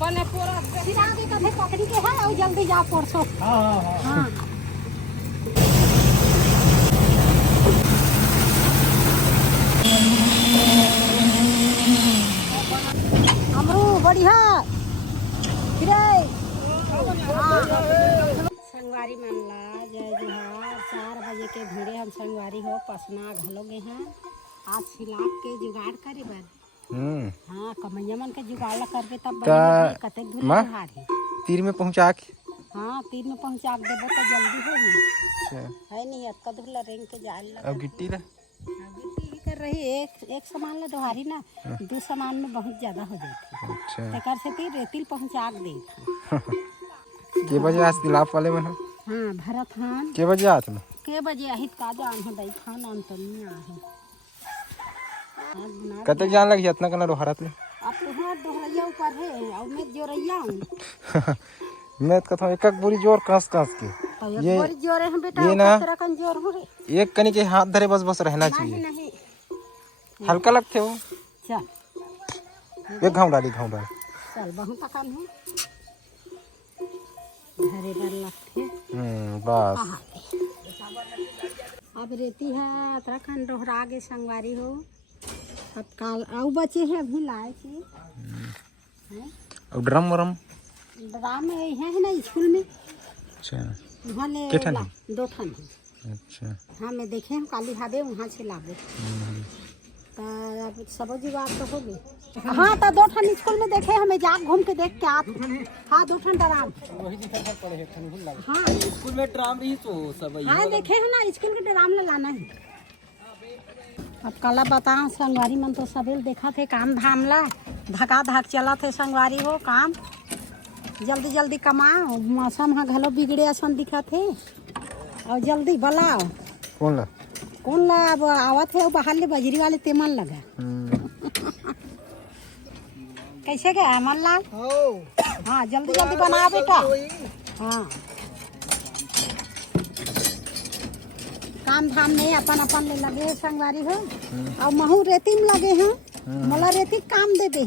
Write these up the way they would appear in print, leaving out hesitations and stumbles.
बने पूरा सिरा के कथे पकड़ी के है और जल्दी जा परसो। हां हमरो बढ़िया फिरे संगवारी मनला जय जोहार। 4 बजे के भिड़े हम संगवारी हो पसना घलोगे हैं आज सिलाप के जुगाड़ करे बन। हाँ कमैया मन के जुगाड़ करबे तब कतेक दूर हाड़ी तीर में पहुंचा के। हाँ तीर में पहुंचा के देबो तो जल्दी होगी। अच्छा है नहीं अतका दूर रेंग के जाए अब गिट्टी ला गिट्टी कर रही एक सामान ला दोहारी ना 2 सामान में बहुत ज्यादा हो जाती। अच्छा तेकर से ती रेतिल पहुंचा के दे के बजे आज सिलाप वाले मन। हाँ भरत खान के बजे आत में के बजे आहित का जान हो दई खान अंतनी आहे कते जान लगी इतना कना दोहरात ले। अब तो हां दोहरैया ऊपर है और मैं जोरैया हूं मैं कहता हूं एक बुरी जोर कस के ये बुरी जोर है बेटा ये ना तेरा कन जोर हो रे एक कनी के हाथ धरे बस रहना चाहिए। नहीं हल्का लगते हो चल एक घाव डाली चल बहुत काम है धरे बर लगते बस अब रेती है उत्तराखंड दोहरा के संगवारी हो। अब काल आउ बचे हैं अभी लाए थे और ड्रम ड्राम है ना स्कूल में। अच्छा वहाँ ले 2 ठन है। अच्छा हाँ मैं देखे हम काली हावे वहाँ से लावे तो सब जुगाड़ तो हो गए। हाँ तो 2 ठन स्कूल में देखे हमें जाग घूम के देख के आते। हाँ 2 ठन ड्राम हाँ स्कूल में ड्राम रही तो सब हाँ देखे है ना स्कूल के ड्राम ले लाना है। अब कला बताओ संगवारी मन तो सबेल देखा थे काम धाम ला धका धक चला थे संगवारी हो काम जल्दी जल्दी कमाओ मौसम हाँ घलो बिगड़े असन दिखा थे और जल्दी बनाओ। कौन ला अब आवत है बाहर ले बजरी वाले तेमन लगा कैसे गया मन लाल। हाँ जल्दी जल्दी बनाओ बेटा। हाँ काम धाम में अपन अपन ले लगे संगवारी हो और महू रेती में लगे हैं मला रेती काम दे दे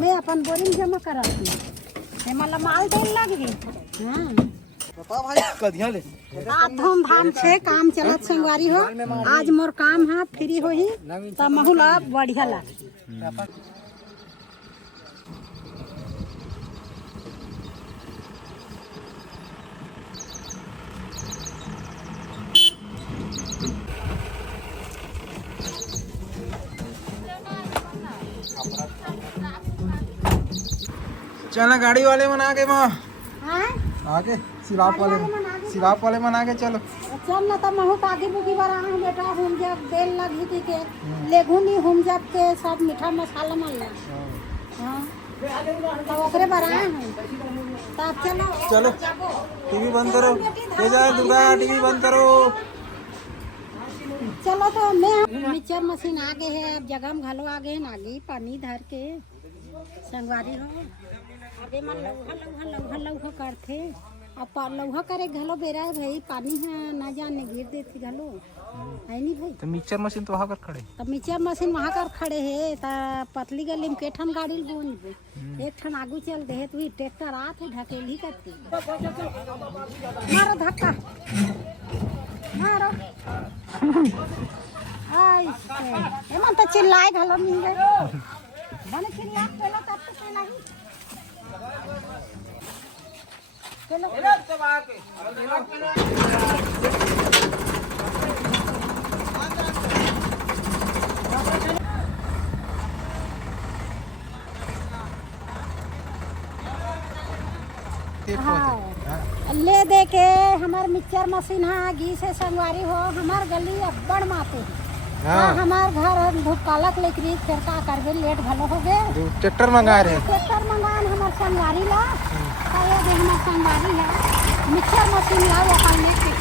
मैं अपन बोरिंग जमा करती है मला माल दे लगे। हाँ बता भाई कदिया ले धूम धाम से काम चलत संगवारी हो आज मोर काम है फ्री हो ही तब महू ला बढ़िया लगे। चला गाड़ी वाले मन आगे माँ हाँ आगे सिलाप वाले मन आगे चलो चल ना तब महू आगे बुगी बरा हूँ बेटा हम जब बेल लगी थी के लेगुनी हम जब के सब मीठा मसाला मन ले। हाँ तो ओकरे बरा हूँ तब चलो टीवी बंद करो ये जाए दुर्गा टीवी बंद करो। चलो तो मैं मिक्सर मशीन आगे है अब जगह में घलो आगे है नागी पानी धर के संगवारी हो अबे मन लौहा करथे अब लौहा करे घलो बेरा है भाई पानी है ना जाने गिर देती घलो है नहीं भाई। तो मिक्सचर मशीन तो वहाँ कर खड़े तब मिक्सचर मशीन वहाँ कर खड़े है ता पतली गली में केठन गाड़ी बोन एक ठन आगू चल दे है तू ट्रैक्टर आत है ढकेल ही करती मारो धक्का मारो ऐसे मन तो चिल्लाए घलो नहीं गए बने चिल्ला पहला तब तो पहला ही चलो हाँ ले दे के हमार मिक्सचर मशीन है घी से संगवारी हो हमार गली अब्बड़ माते हाँ हमार घर धूपकालक लेकरी फिर का करबे लेट भलो हो गए ट्रैक्टर मंगा रहे ट्रैक्टर मंगान हमार संगवारी ला ये दे हमार संगवारी है मिक्सचर मशीन ला वो काल लेके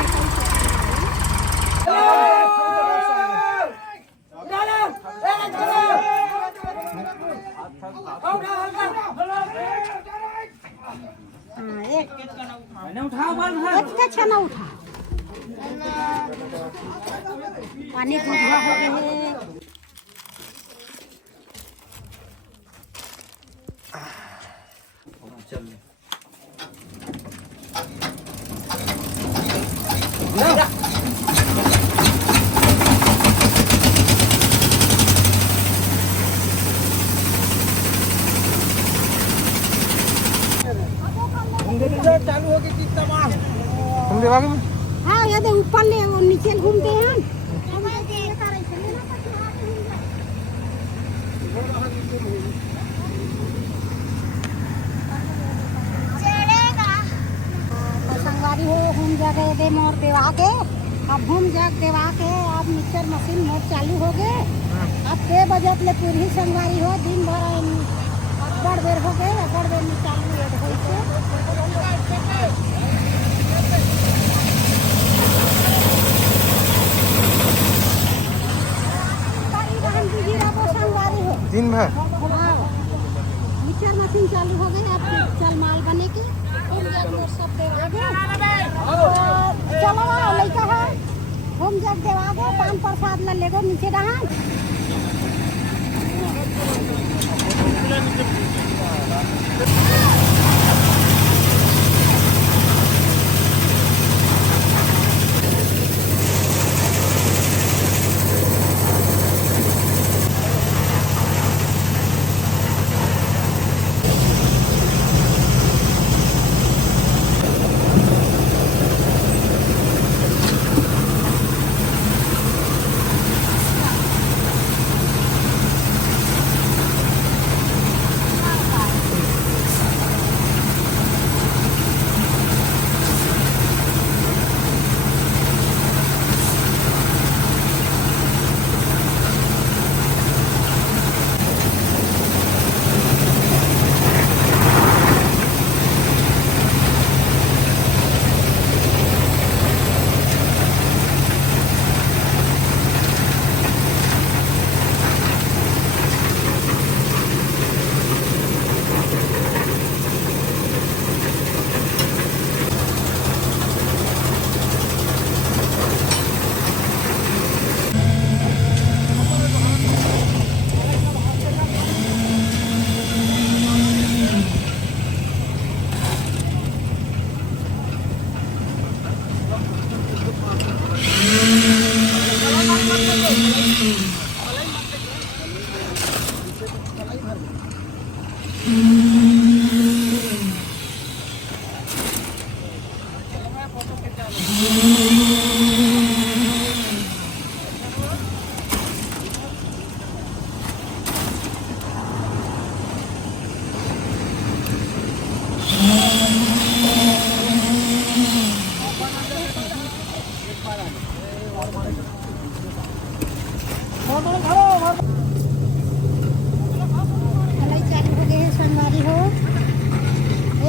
छना उठा पानी भुआ हो गए चल चालू हो गई कितना मार तुम देवागे में हाँ ये दे ऊपर ले वो नीचे घूमते हैं तो संगवारी हो हम जगह दे मोर देवा के अब हम जग देवा के अब मिक्सर मशीन मोर चालू हो गए अब के बजट ले पूरी संगवारी हो दिन भर अकड़ बेर हो गए अकड़ बेर में चालू हो दिन भर मिक्सर मशीन चालू हो गई अब चल माल बने के सब देवा गए चलो लड़का है हम जब देवा गए पान प्रसाद ला लेगो नीचे रहा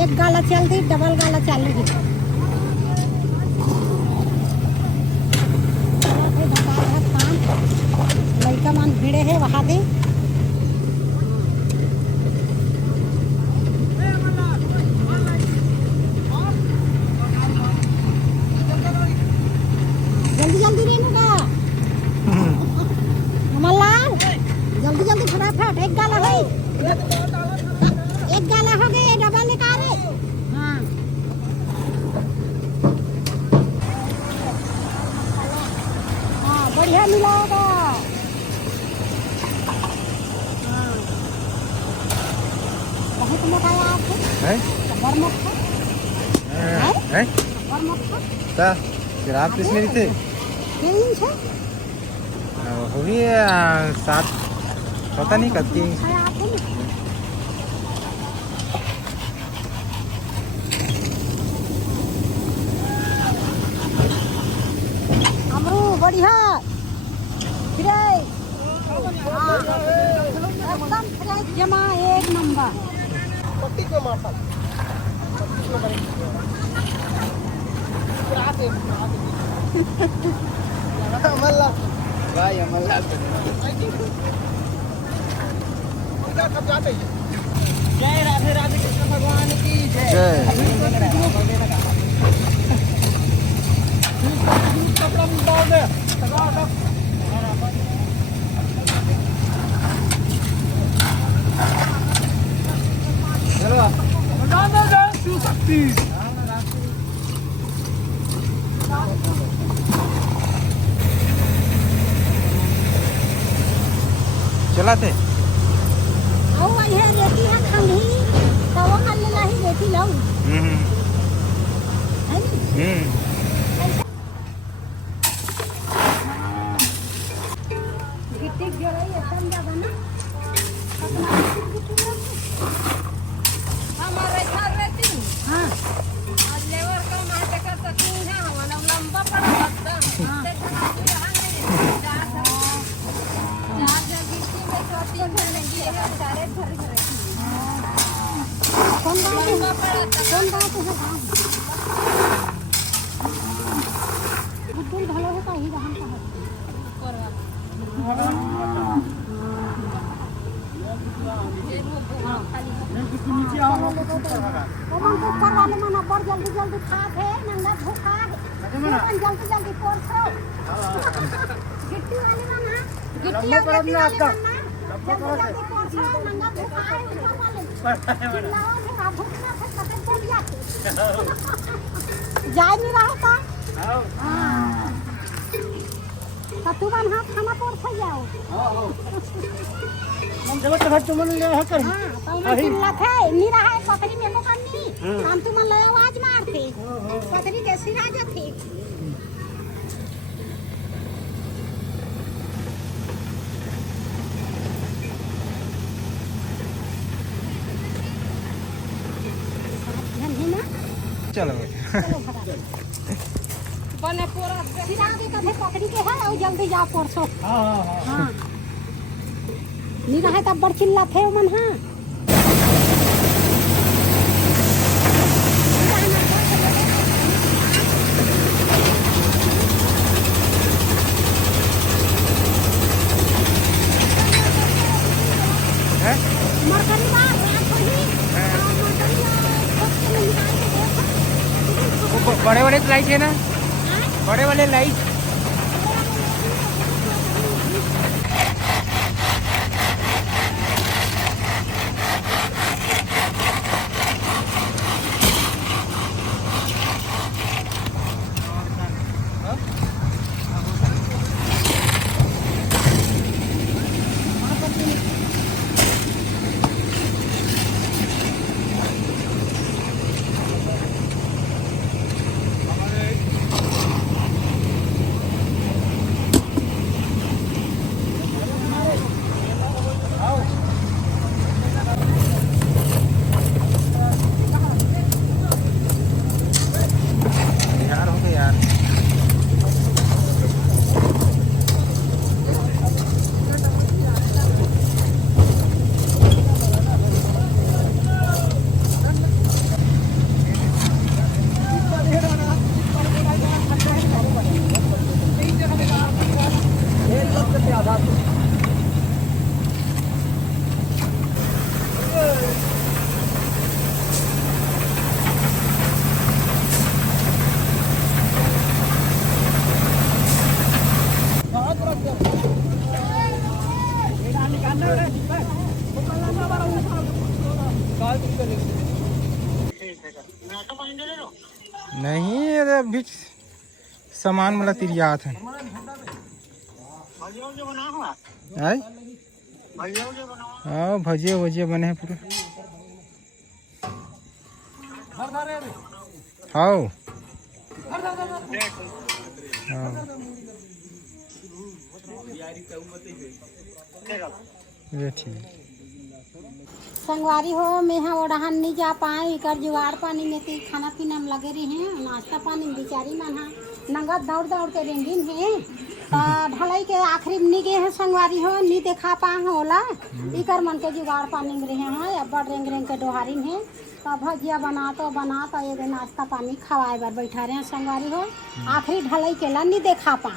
एक गाला चल दी डबल गाला चालू दी लड़का मान भिड़े है वहाँ दे जल्दी जल्दी नहीं होगा कमललाल जल्दी जल्दी फटाफट एक गाला है एक गाला हो गया डबल निकाल हाँ हाँ बढ़िया मिलाएगा हाँ बहुत मोटा है आपको है बड़ मोटा है बड़ मोटा ता फिर आप किस मेरी थे कितने इंच है होगी 7 पता नहीं कब की है आपको अमरू बढ़िया फ्रेश हाँ एकदम फ्रेश जमा एक नंबर पट्टी को मारता अमरलाल भाई अमरलाल कब जाते हैं जय राधे राधे कृष्ण भगवान की जय कपड़ा डाल दे चलो चला थे आओ ये रेती है खंडी तो वो कर लेला ही रेती लाऊ है नी गिट्टी गिरई एकदम ज्यादा ना हमारे घर रहती हूँ हाँ और लेबर का माटे कर सकती है हमारा लंबा पड़ा लगता है कौन बात है कौन बात है काम बुद्धि भलो है कहीं जहाँ का है मन तो कर वाले मन अब जल्दी जल्दी खा थे नंगा भूखा है जल्दी जल्दी पोरसो गिट्टी वाले मन है गिट्टी वाले मन जल्दी जल्दी पोरसो नंगा भूखा है ऊपर वाले चिल्लाओ मेरा भूखना है कतन चल जाते जाए नहीं रहा था हाँ तू बन हाथ खाना पोरसो जाओ हम जब तक तुम ले है कर हां तो मैं चिल्ला थे नहीं रहा है पकड़ी मेरे को करनी हम तुम ले आवाज मारते पकड़ी के सिरा जाती चलो बने पूरा सिरा के कथे पकड़ी के है और जल्दी जा परसो हां नहीं रहा तब बड़ चिल्ला थे मन हां मरकरी बार बड़े बड़े लाइट है ना बड़े वाले लाइट नहीं ये अभी सामान मतलब तिरियात है आए हाँ भजिया वजिया बने हैं पूरे हाँ ये ठीक संगवारी हो मैं हाँ ओढ़ान नहीं जा पाए कर जुगाड़ पानी में तो खाना पीना में लगे रहे हैं नाश्ता पानी में बेचारी मन हाँ नंगा दौड़ दौड़ के रेंगिन है ढलाई के आखिरी में नहीं गए हैं संगवारी हो नहीं देखा पा होला इकर मन के जुगाड़ पानी में रहे हैं अब बड़ रेंग रेंग के डोहारी है तो भजिया बना तो ये नाश्ता पानी खवाए बार बैठा रहे हैं संगवारी हो आखिरी ढलाई के ला नहीं देखा पा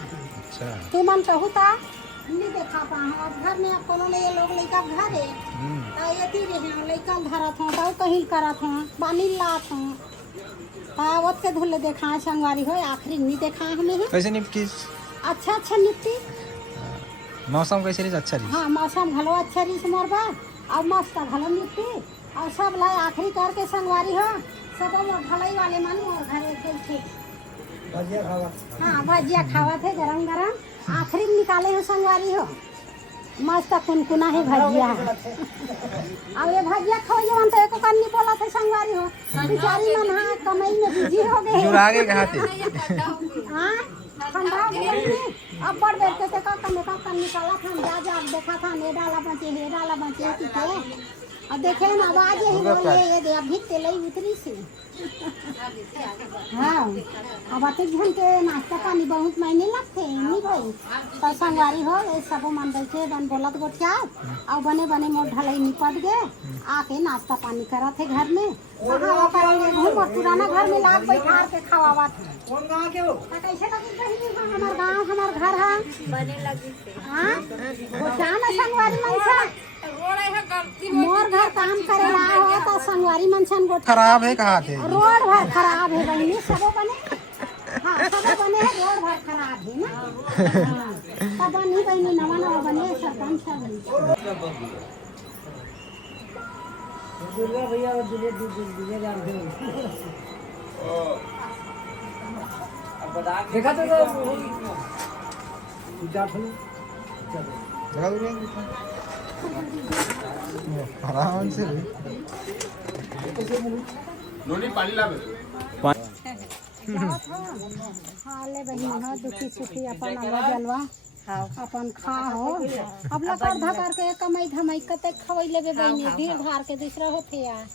तू मन कहू था नहीं देखा पा अब घर में कोनो ले लोग लइका घर है तो ये रहे लइका धरत हो तो कहीं करत हो पानी लात हो आवत के धुले देखा है संगवारी हो आखिरी नहीं देखा हमें कैसे निपटी अच्छा निपटी मौसम कैसे रही अच्छा रही हाँ मौसम भलो अच्छा रही मोर बार और मस्त भलो निपटी और सब लाई आखिरी करके संगवारी हो सब वो ढलाई वाले मन और घरे बैठे भजिया खावा हाँ भजिया खावा थे गरम गरम आखिरी में निकाले हो संगवारी हो मस्त कुनकुना है भजिया अब ये भजिया खाओ ये मन तो एको कन्नी बोला थे संगवारी हो बेचारी मन हाँ कमाई में बिजी हो गए जुरागे कहाँ थे हाँ ठंडा हो गई अब बड़ बैठते थे का निकाला था जा जा देखा था ने डाला बचे कि के अब देखे ना आवाज ही बोले ये दे अभी तेलई उतरी से हाँ अब अति घंटे नाश्ता पानी बहुत महीने लगते नहीं भाई तो संगवारी हो ये सब मन बैठे बन बोलत गोठिया और बने बने मोट ढलाई निपट गए आके नाश्ता पानी करा थे घर में कहाँ करेंगे घूम और पुराना घर में लाग बैठा के खवावा थे कौन गाँव के हो कैसे लगी रही हमार गाँव हमार घर है बने लगी हाँ गोठिया ना संगवारी मन से रोड है गलती मोर घर काम करे ला हो तो संगवारी मनसन गोठा खराब है कहाँ थे रोड भर खराब है बहनी सबो बने हाँ सबो बने है रोड भर खराब है ना हाँ, सब बनी बहनी नवा बने सरपंच सब दुर्गा भैया और दुर्गा जान देखा तो जगह दूर आराम से हाले बहनी हो दुखी सुखी अपन अल्लाह जलवा अपन खा हो अब लकर धकार के कमाई धमाई कते खवई लेबे बहनी भीड़ भाड़ के दूसरा होते यार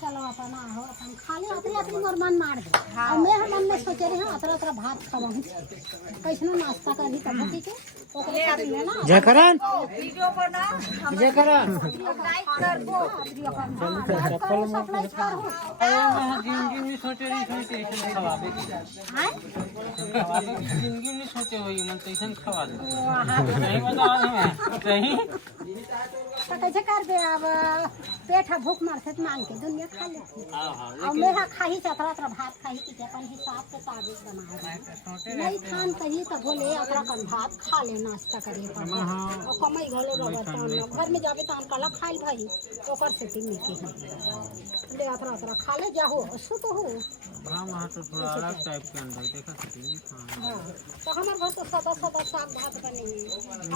चलो अपन हो अपन खाली अतरी मोर मन मार दे और मैं हम में सोचे रहे हैं अतरा भात खावहूं कैसनो नाश्ता करही तब ठीक है ओकरे कर लेना जयकरण वीडियो बना जयकरण लाइक कर दो जिंदगी में सोचे नहीं सोचे ऐसे खवाबे की जिंदगी में सोचे होई मन तो ऐसे खवा दे नहीं बता हमें सही तो कैसे कर दे अब पेट है भूख मर से मांग के दुनिया खा लेती और मेरा खाही चतरा तरह भात खाही कि अपन हिसाब से ताबीज बना नहीं खान कही तो बोले अतरा कन भात खा ले नाश्ता करे और कमाई घलो घर में जावे तो कला खाइल भाई ओकर से टिम के ले अतरा खा ले जाहो सुत हो हां वहां तो थोड़ा अलग टाइप के अंदर देखा सकती है हाँ तो हमारे घर तो सदा साग भात बने हैं